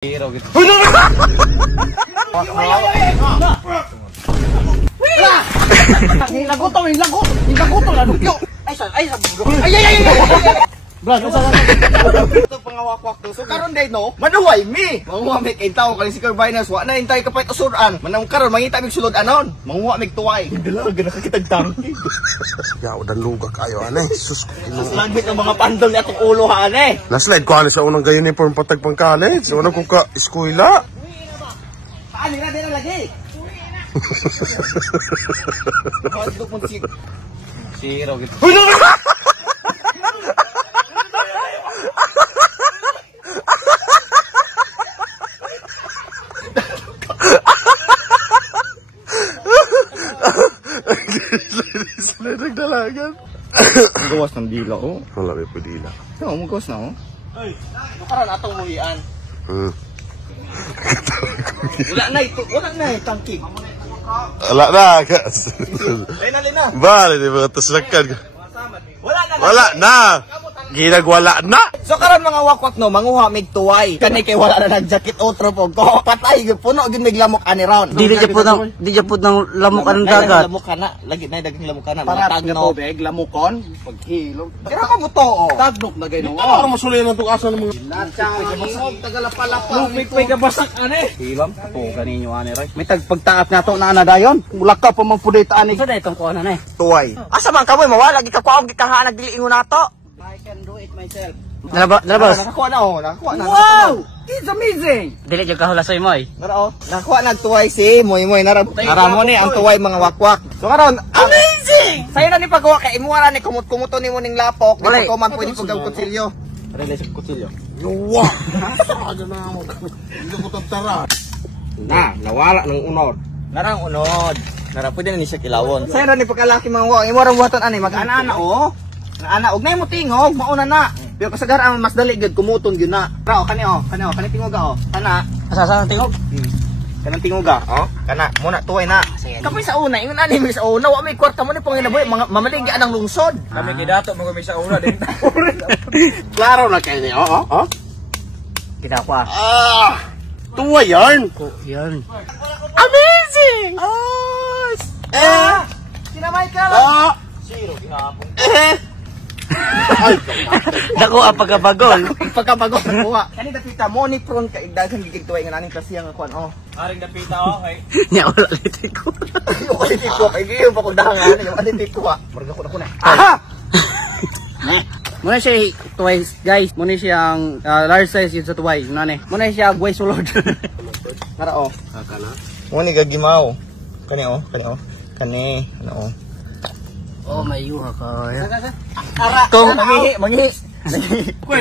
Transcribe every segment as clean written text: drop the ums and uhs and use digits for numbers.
Hero gitu. Lago to, lago lah dukyo. Ito pangawak-wak to. So karon day no, manuway mi. Manguha mi kay tawo kani si Carbinas wa na hintay ka pait usuran. Manang karon mangita mig sulod anon. Manguha mig tuway. Dalaga na kakitag tangki. Ya udah luga kayo ane. Sus ko kinu. Langit ang mga pandol ni atong ulo ha ane. Naslide ko ane sa unang gayon ni porn patag pangkane. Sa unang ko ka eskwela. Paano na din lagi? Handok mo si Hero gitu. Slide nagdalagan. gawas ng dila oh. Wala may pudila. No, mo gawas na oh. Ay, karon atong muhian. Wala na tangki. Wala na. Ay na. Bale, di ba taslakan ka? Wala na. Ginagwala na. So karon mga wakwak no, manguha mig tuway. Kani kay wala na nag-jacket outro po ko. Patay gyud puno gyud mig lamok ani round. Di jud ng lamok anong dagat. Lamok kana, lagi na dagang lamok kana. Para tagno tubig lamokon paghilom. Kira ka mo to oh. Tagnok na gayno. Ano masulian ng tukasan ng mga Tagalapalapa. Lumik-pay ka basak ani. Hilom po kaninyo ani ray. May tagpagtaat nato na ana dayon. Mulaka pa man pudita ani. Sa daytong ko ana eh. Tuway. Asa man kamoy mawala gi ka kuog gi kaha nagdili ingon nato. I can do it myself. Dalabas. Nakakuha na oh, nakakuha na. Wow! It's amazing. Dili jud ka hulasoy mo eh. Nara oh, nakakuha nagtuway si Moy nara mo ni ang tuway mga wakwak. So karon, amazing. Sayo na ni pagkuha kay imo ra ni kumut-kumuto nimo ning lapok, dili ko man pwede paggaw kutsilyo. Rele sa kutsilyo. Wow! Ano na mo? Hindi ko tatara. Na, nawala ng unod. Narang unod. Nara pwede na ni siya kilawon. Sayo na ni pagkalaki mga wak, imo ra buhaton ani mag-ana oh. Ana og nay mo tingog, mauna na. Pero kasagaran mas dali gud kumuton gyud na. Ra kani tingoga oh. Kana. Asa tingog? Kanang tingoga oh. Kana muna tuway na. Kapay sa una, ingon ani mi sa una, wa may kwarta mo ni panginabuhi, mamaligya ang lungsod. Kami gidato mo mi sa una din. Klaro na kayo ni. Oh. Kita ko ah. Tuwa yarn. Yan. Amazing! Oh! Sinamay ka lang. Zero gihapon. Dako ang pagkabagol. Pagkabagol kuha. Kani dapita mo ni prone ka igdagan gigig tuway nga naning klase nga kuan oh. Aring dapita oh kay. Nya wala litik ko. Wala litik ko kay giyo pa ko dahangan yung litik ko. Marga ko na. Aha. Muna siya twice guys. Muna siyang large size yun sa tuway. Nane. Muna siya guay sulod. Tara oh. Akala. Mo ni gagimaw. Kani oh. Kani ano oh. Oh, may yuha ka. Ara. Mangihi.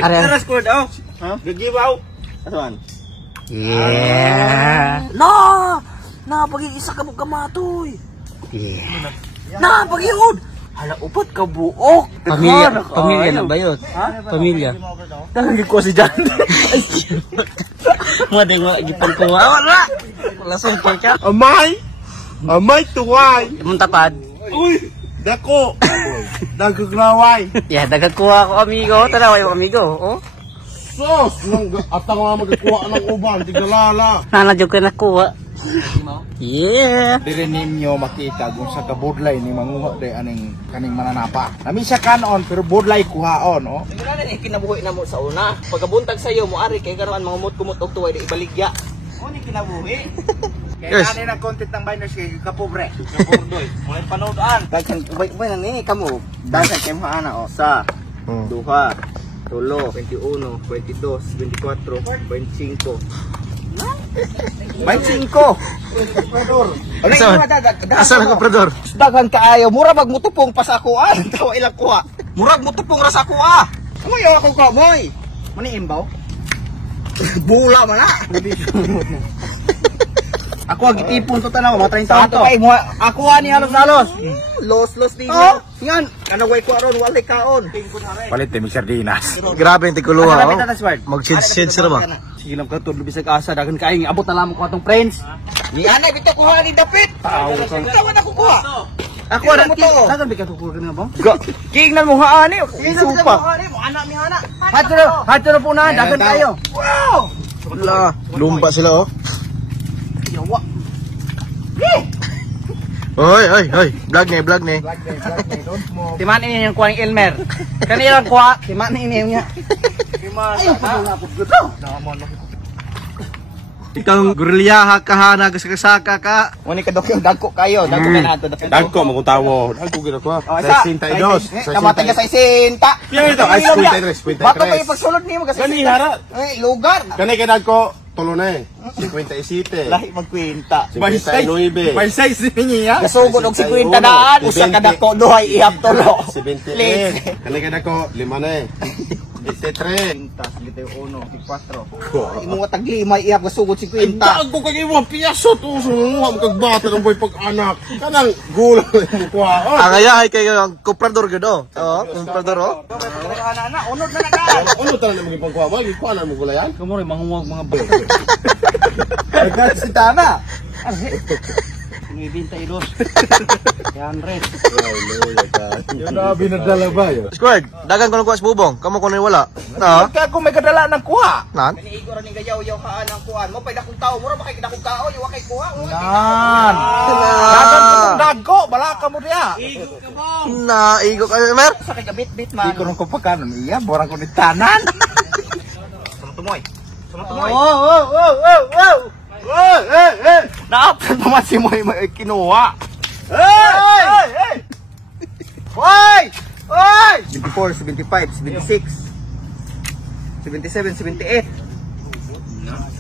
Aras ko daw. Ha? Gagimaw. Asan? Yeah. Na pag-iisa ka mo kamatoy. Yeah. Na pag-iod. Hala upat ka buok. Pamilya na ba yun? Ha? Pamilya. Talagang ko si Jan. Madeng mo gipon ko. Wala. Wala sungkol ka. Amay tuway. Muntapad. Uy, dako. Dagagraway. Yeah, dagagkuha ko amigo. Tanaway mo amigo. Oh. Sos, atang nga magkuha ng uban, tigalala. Nanadyo ka nakuha. Yeah. Dire ninyo makita kung sa kabudlay ni manguha de aning kaning mananapa. Nami siya kanon pero budlay kuhaon oh. Siguro na ni kinabuhi na mo sa una. Pagkabuntag sa iyo mo ari kay karon mga kumot og tuway di ibaligya. Mo ni kinabuhi. Kaya ani na content ng biners kay kapobre. Kapordoy. Mo panood-an. Daghan ubay na ni kamo. Daghan kay mo ana oh sa 2, 3, 21, 22, 24, 25. 25. Asa na komprador? Daghan kaayo, mura magmutupong pa sa kuan. Tawa ilang kuha. Murag mutupong ra sa kuha. Amoy ako ka moy. Mani imbaw? Bula man na. Ako agitipon to tanaw, mga 30 taon to. Ay mo ako ani halos-halos. Los din. Oh, yan. Kanaway ko aron walay kaon. Palit mi sardinas. Grabe yung tikuluha. Ano na Sword? Mag-shade sila ba? Sige lang ka tudlo bisag asa daghan kaay abot na lamang ko atong friends. Ni ana bitaw kuha ni dapit. Kawan ako kuha. Ako ra mo to. Dagan bi ka kuha kanina ba? King na mo haani. Supa. Mo ana mi ana. Hatro po na dagan kayo. Wow. Wala. Lumba sila oh. Yawa. Hoy. Vlog ni. Vlog na, don't mo. Timan ini yung kuha ng Elmer. Kanila kuha, timan ini niya. Ayaw pa nga po gusto. Ikaw gurilyaha ka ha, nagasakasaka ka. Wani ka dokyo, dagko kayo. Dagko ka na ito. Dagko, magkuntawo. Dagko gina ko. Kamatay ka sa isinta. Yan ito, ay 53. Bato pa yung pagsulod niyo kasi. Ganihara. Ay, lugar. Kanay ka dagko, tulo na eh. 57. Lahi magkwenta. 59. By size niya. Kasugod og 50 daan, usa ka dako duhay ihap tolo. 78. Kanay ka dagko, 5 na eh. 83. 51, 54. Imo tag 5 ihap kasugod 50. Dago kag imo piyaso to sumuha mo kag bata ng boy pag-anak. Kanang gulo mo kuha. Ang ayahay kay komprador gud oh. Oo, komprador oh. Ana, unod na ka. Ano tanan mo gipangkuha mo? Gikuha na mo gulayan? Kumuri manguwag mga bro. Ay ka si Tana. Ibintay dos. Yan red. Yun na binadala ba yun? Squad, dagan ko ng kuha sa bubong. Kamo ko na wala. Na? Kaya kung may kadala ng kuha. Nan? Kaniigo ra ning gayaw-yaw kaan ang kuhan mo pay dakong tawo mo ra makay dakong kao yo kay kuha. Nan. Dagan ko ng dago, balaka mo diya. Na, igo ka mer. Sa kay bit-bit Di man. ko nung kupakanan iya, borang ko ni tanan. Tumoy. Tumoy. Oh. Naaptan pa man si Moy kinuha. Hey! Hoy! 74, 75, 76. 77, 78.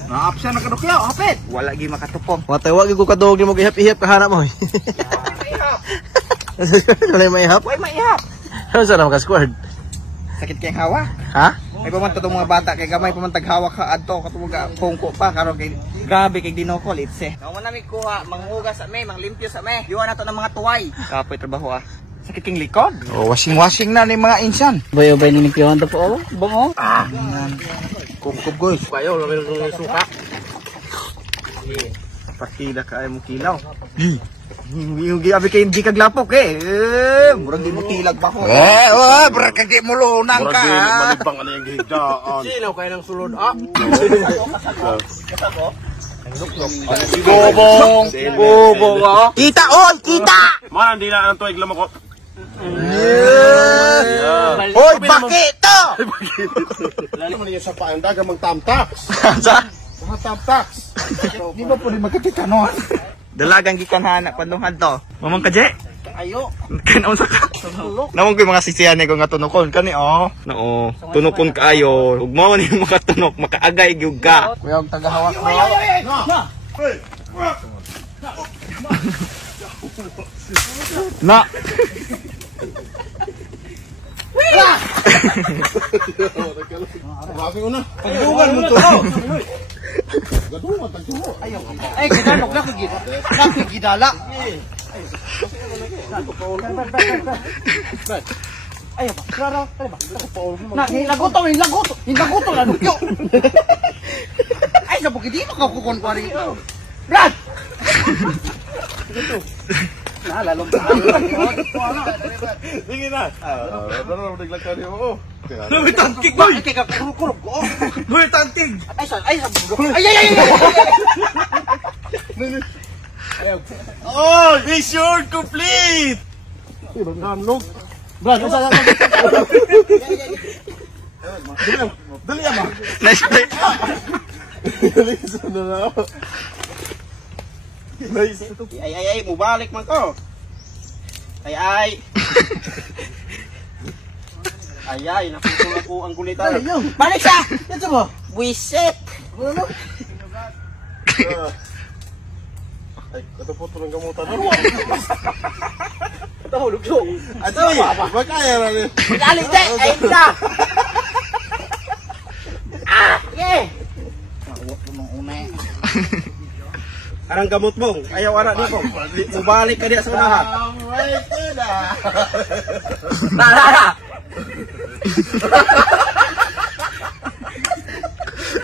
Naapsya na kadukyo, hapit. Wala gi makatupong. Matay wag ko kadog ni mo gihap-ihap kahana mo. Wala maihap. Way maihap. Ano sa naman ka squad? Sakit kayong hawak. Ha? May pamantad mga bata kay gamay pamantag hawak ka adto katulog pungko pa karon kay grabe kay dinokol itse. Naman nami kuha manghugas sa me, manglimpyo sa me. Diwa na to ng mga tuway. Kapoy trabaho ah. Sakit king likod. Oh, washing na ni mga insan. Bayo-bay ni piyon to po. Bongo. Kukup guys. Bayo, lamin ng suka. Partida ka ay mo kilaw. Yung abi kay di kaglapok murag di mo tilag pa ko. Bro, kagi mo lunang ka. Malibang ano yung gihigdaan. Sino kayo ng sulod? Ah! Bobong ah. Kita on! Kita! Man, hindi na ang tuwig lamang ko. Hoy, bakit to? Lalo mo niya sa paang daga mag-tamtax. Sa? Mag-tamtax. Di ba po rin magkatikanon? Dalagang gikanhana pandungan to. Mamang kaje. Ayo. Kanaon sa ka. Namon ko mga sisiyan ko nga tunukon kani oh. No, tunukon kaayo. Ug mao ni makatunok, makaagay gyud ka. Kuya, ang tagahawak mo. Na. Mafi ko na. Pagdugan mo to. Gaduwa, tagtuho. Ay, kidanok na kagid. Nakigidala. Ayo ba? Klaro, ba? Na, hilagoto na dukyo. Ay, sa bukid dito ka kukon pa rin. Brad! Lalong Sige na. Ano naglag ka niyo? Luwi tantig ba? Ay, kaya kurog ko. Hoy, tantig! Ay, sa bukid. Ay! Oh, mission complete! Namlog. Brad, asa na? Dali ama. Nice play. Listen na na. Nice. Ay, mubalik man ko. Ay. Ay, naputol ako ang kulitan. Balik siya! Ito mo? Wisit. Ay, katapoto ng gamutan. Tahulog so. Ato, magkaya na rin. Dali, ay na. Okay. Arang gamot mong, ayaw anak di ko. Mubalik ka diya sa unahan. Na.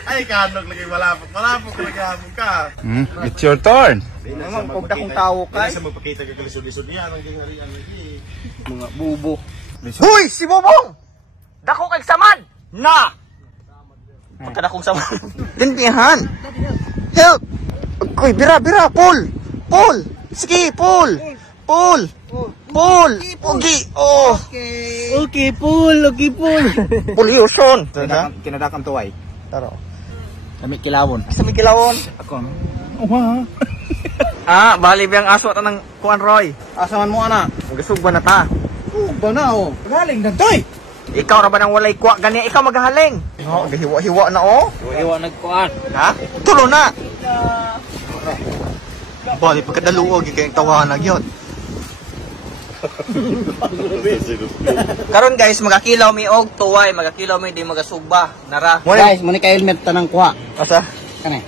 Ay, kanog lagi malapot lagi hamon ka. It's your turn. Naman, kung akong tao ka. Sa magpakita ka kalisod-lisod niya, ang gingharian lagi. Mga bubo. Huy, si Bobong! Dako kay saman! Na! Pagka dakong saman. Lintihan. Help. Uy, bira, pull. Sige, pull. Ugi. Oh. Okay, Paul. Pollution. Kinadakam tuway. Taro. Kami kilawon. Sa may kilawon. Ako. Bali biyang aso ata ng kuan Roy. Asaman mo ana. Magasug ba na ta? Ba na oh. Galing na toy. Ikaw ra ba nang walay kuwa gani? Ikaw maghaling. Oh, gahiwa-hiwa na oh. Iwa nagkuan. Ha? Tulo na. Bali pagkadaluog kay tawanan gyud. Karon guys, magakilaw mi og tuway, magakilaw mi di magasugba. Nara. Guys, muni ka helmet tanang kuha. Asa? Kani.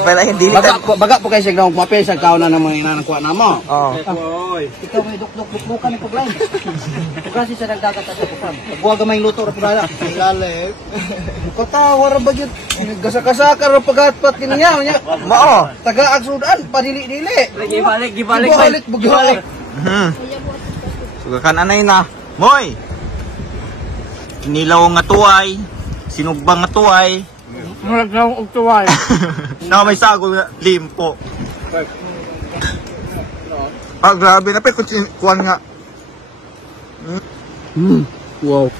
Pala hindi Baga po kayo siya ground mapel sa kaon na naman inanang kuha na mo. Oh. Ikaw may dukduk-dukdukan ni paglain. Kasi sa nagdagat sa kupan. Buwa gamay luto ra pudala. Ilalim. Katawar ba gyud? Gasa-gasa ka ra pagatpat kinnya nya. Mao. Taga agsudan padili-dili. Gibalik. Sugakan anay na. Moy. Kinilaw nga tuway, sinugbang nga tuway. Maragaw og tuway. Na may sagol nga limpo. Grabe na pa kuan nga. Wow.